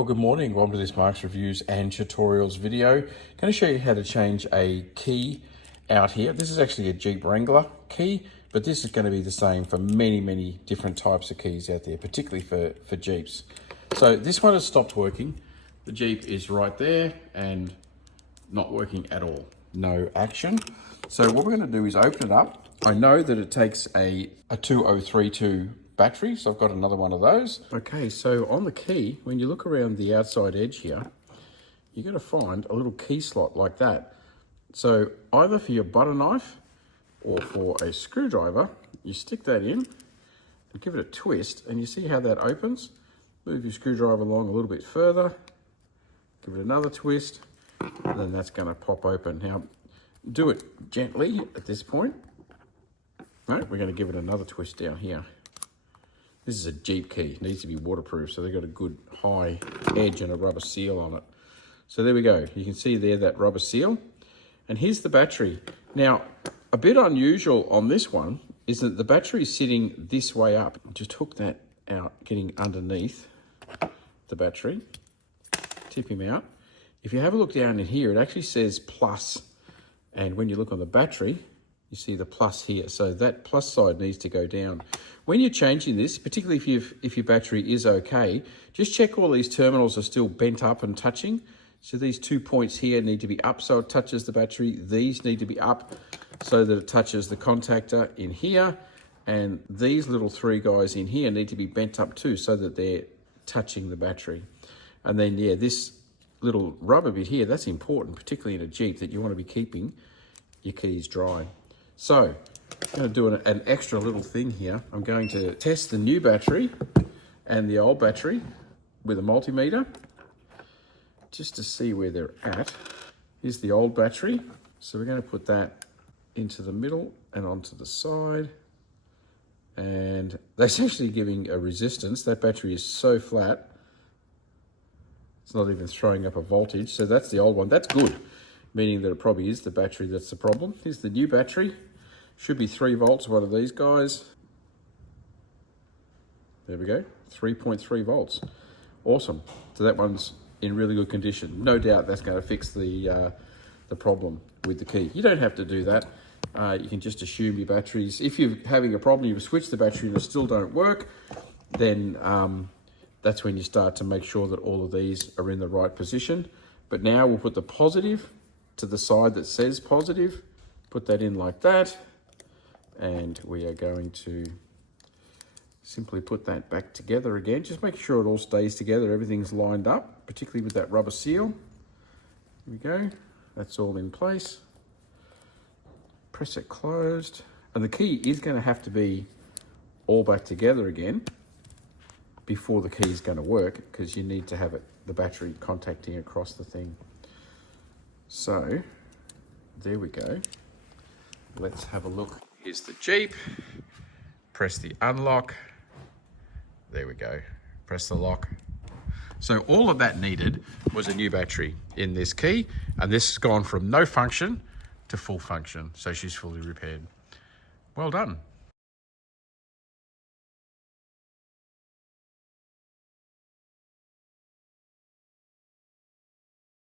Well, good morning. Welcome to this Mark's Reviews and Tutorials video. Going to show you how to change a key out here. This is actually a Jeep Wrangler key, but this is going to be the same for many different types of keys out there, particularly for Jeeps. So this one has stopped working. The Jeep is right there and not working at all. No action. So what we're going to do is open it up. I know that it takes a 2032 battery, so I've got another one of those. Okay, so on the key, when you look around the outside edge here, you're going to find a little key slot like that. So either for your butter knife or for a screwdriver, you stick that in and give it a twist, and you see how that opens. Move your screwdriver along a little bit further, give it another twist, and then that's going to pop open. Now, do it gently at this point. Right, we're going to give it another twist down here. This is a Jeep key, it needs to be waterproof, so they've got a good high edge and a rubber seal on it. So there we go, you can see there that rubber seal. And here's the battery. Now, a bit unusual on this one is that the battery is sitting this way up. Just hook that out, getting underneath the battery. Tip him out. If you have a look down in here, it actually says plus. And when you look on the battery, you see the plus here. So that plus side needs to go down. When you're changing this, particularly if your battery is okay, just check all these terminals are still bent up and touching. So these 2 points here need to be up so it touches the battery. These need to be up so that it touches the contactor in here. And these little three guys in here need to be bent up too so that they're touching the battery. And then, yeah, this little rubber bit here, that's important, particularly in a Jeep, that you want to be keeping your keys dry. So, I'm going to do an extra little thing here. I'm going to test the new battery and the old battery with a multimeter, just to see where they're at. Here's the old battery. So we're going to put that into the middle and onto the side. And that's actually giving a resistance. That battery is so flat, it's not even throwing up a voltage. So that's the old one. That's good, meaning that it probably is the battery that's the problem. Here's the new battery. Should be 3 volts, one of these guys. There we go, 3.3 volts. Awesome. So that one's in really good condition. No doubt that's going to fix the problem with the key. You don't have to do that. You can just assume your batteries. If you're having a problem, you switch the battery and it still don't work, then that's when you start to make sure that all of these are in the right position. But now we'll put the positive to the side that says positive. Put that in like that. And we are going to simply put that back together again. Just make sure it all stays together, everything's lined up, particularly with that rubber seal. Here we go, that's all in place. Press it closed. And the key is going to have to be all back together again before the key is going to work, because you need to have the battery contacting across the thing. So, there we go. Let's have a look. Here's the Jeep. Press the unlock. There we go. Press the lock. So all of that needed was a new battery in this key, and this has gone from no function to full function. So she's fully repaired. Well done.